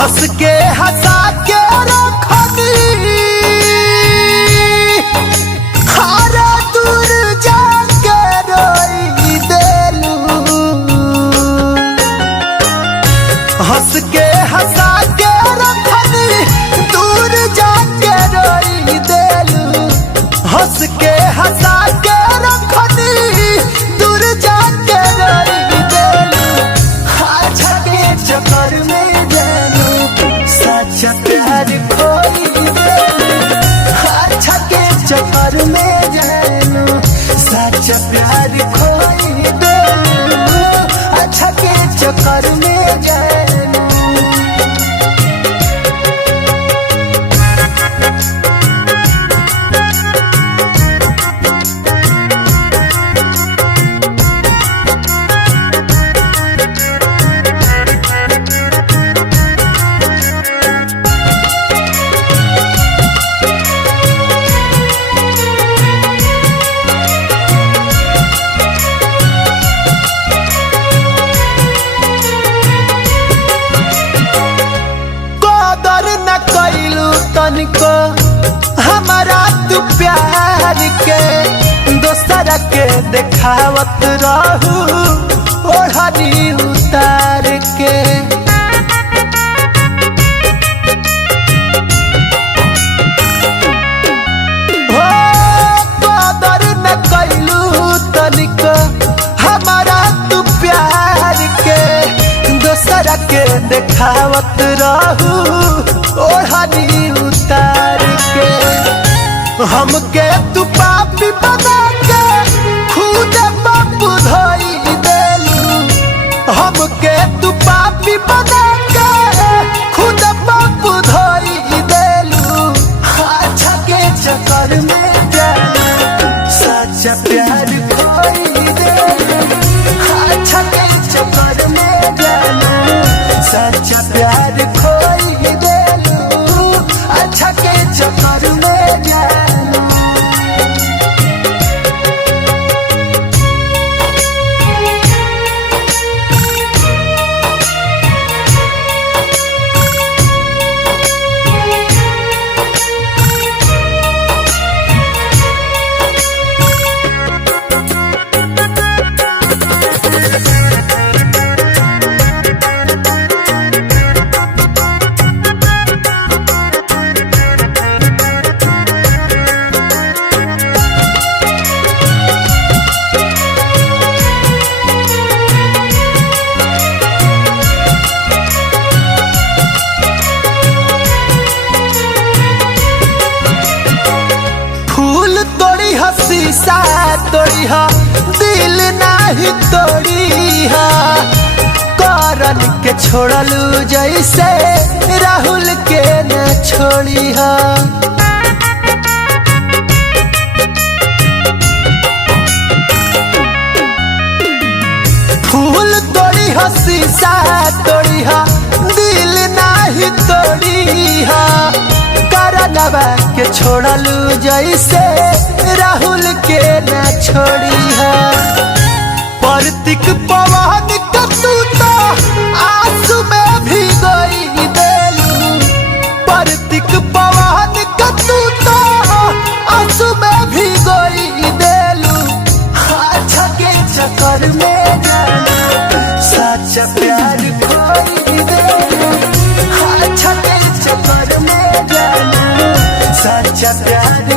हंस के हंसा के रखनी हर दूर जाके रोई देलू। हंस के हंसा के रखनी दूर जाके रोई देलू। हंस के हंसा के रखनी दूर जाके रोई देलू। अच्छा के चक्कर में जानू सच्चा प्यार खोई देलू। अच्छा के चक्कर में जानू सच्चा प्यार खोई देलू। अच्छा के चक्कर में जानू तनिको हमारा तू प्यार के दोसरा के देखावत रहू ओढ़नी उतार के। हो कदर न कैलू तनिको हमारा तू प्यार के दोसरा के देखावत रहू ओढ़नी उतार के। हमके तू पापी बना के खुद बापू धोई देलू। हमके तू पापी बना के खुद बापू धोई देलू। अच्छा के चक्कर में जानू सच्चा प्यार खोई देलू। अच्छा के चक्कर में जानू सच्चा प्यार खोई देलू। अच्छा के चक्कर में जानू शीशा तोड़ी हा दिल नाही तोड़ी हा। करन के छोड़लू जैसे राहुल के न छोड़ी हा। फूल तोड़ी हा शीशा तोड़ी हा दिल नाही तोड़ी हा। करनवा के छोड़लू जैसे राहुल के न छोड़ी है। प्रतीक पवन का तू तो आंसू में भी गई देलू। प्रतीक पवन का तू तो आंसू में भी गई देलू। अच्छा के चक्कर में जानू सच्चा प्यार खोई देलू। अच्छा के चक्कर में जानू सच्चा प्यार